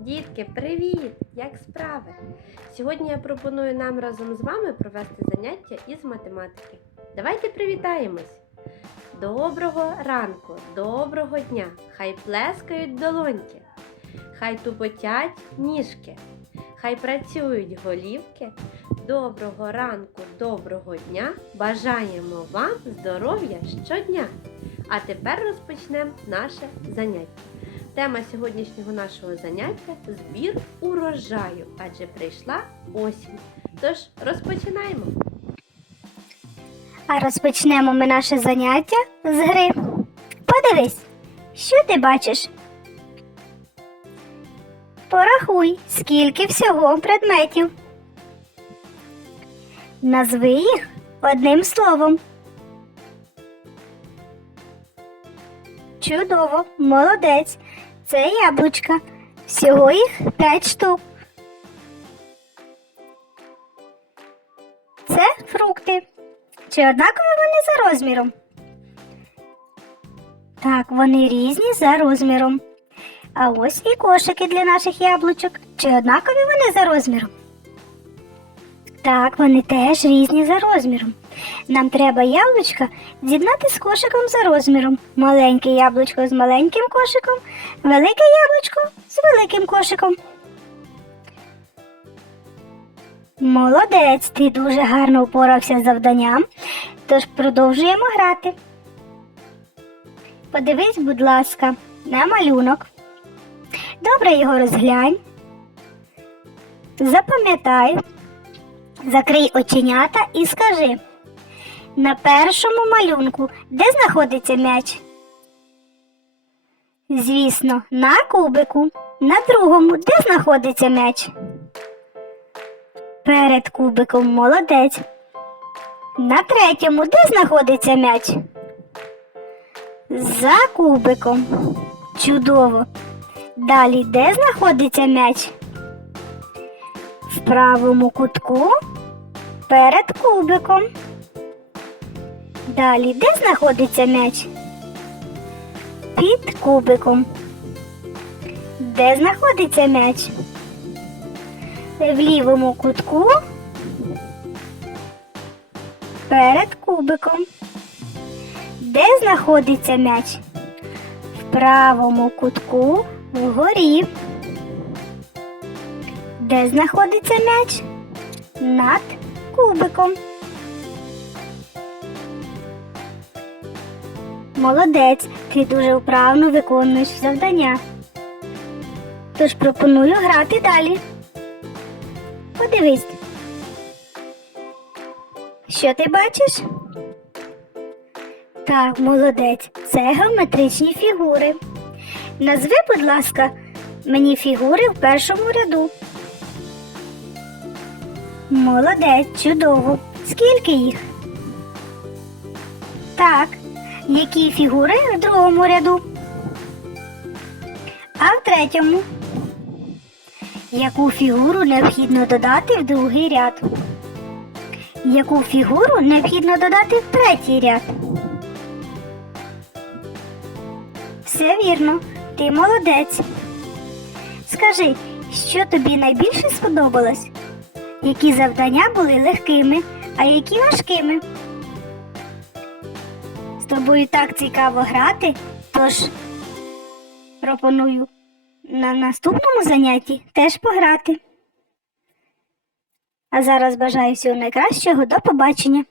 Дітки, привіт! Як справи? Сьогодні я пропоную нам разом з вами провести заняття із математики. Давайте привітаємось! Доброго ранку, доброго дня! Хай плескають долоньки, хай тупотять ніжки, хай працюють голівки. Доброго ранку, доброго дня! Бажаємо вам здоров'я щодня! А тепер розпочнемо наше заняття. Тема сьогоднішнього нашого заняття збір урожаю, адже прийшла осінь. Тож розпочинаємо. А розпочнемо ми наше заняття з гри. Подивись, що ти бачиш? Порахуй, скільки всього предметів. Назви їх одним словом. Чудово, молодець. Це яблучка. Всього їх п'ять штук. Це фрукти. Чи однакові вони за розміром? Так, вони різні за розміром. А ось і кошики для наших яблучок. Чи однакові вони за розміром? Так, вони теж різні за розміром. Нам треба яблучка з'єднати з кошиком за розміром. Маленьке яблучко з маленьким кошиком, велике яблучко з великим кошиком. Молодець, ти дуже гарно впорався з завданням, тож продовжуємо грати. Подивись, будь ласка, на малюнок. Добре його розглянь. Запам'ятай, закрий оченята і скажи. На першому малюнку де знаходиться м'яч? Звісно, на кубику. На другому де знаходиться м'яч? Перед кубиком молодець. На третьому де знаходиться м'яч? За кубиком. Чудово. Далі де знаходиться м'яч? В правому кутку перед кубиком. Далі де знаходиться м'яч? Під кубиком. Де знаходиться м'яч? В лівому кутку перед кубиком. Де знаходиться м'яч? В правому кутку вгорі. Де знаходиться м'яч? Над кубиком. Молодець, ти дуже вправно виконуєш завдання. Тож пропоную грати далі. Подивись. Що ти бачиш? Так, молодець, це геометричні фігури. Назви, будь ласка, мені фігури в першому ряду. Молодець, чудово. Скільки їх? Так. Які фігури в другому ряду? А в третьому? Яку фігуру необхідно додати в другий ряд? Яку фігуру необхідно додати в третій ряд? Все вірно, ти молодець. Скажи, що тобі найбільше сподобалось? Які завдання були легкими, а які важкими? Тобою так цікаво грати, тож пропоную на наступному занятті теж пограти. А зараз бажаю всього найкращого. До побачення!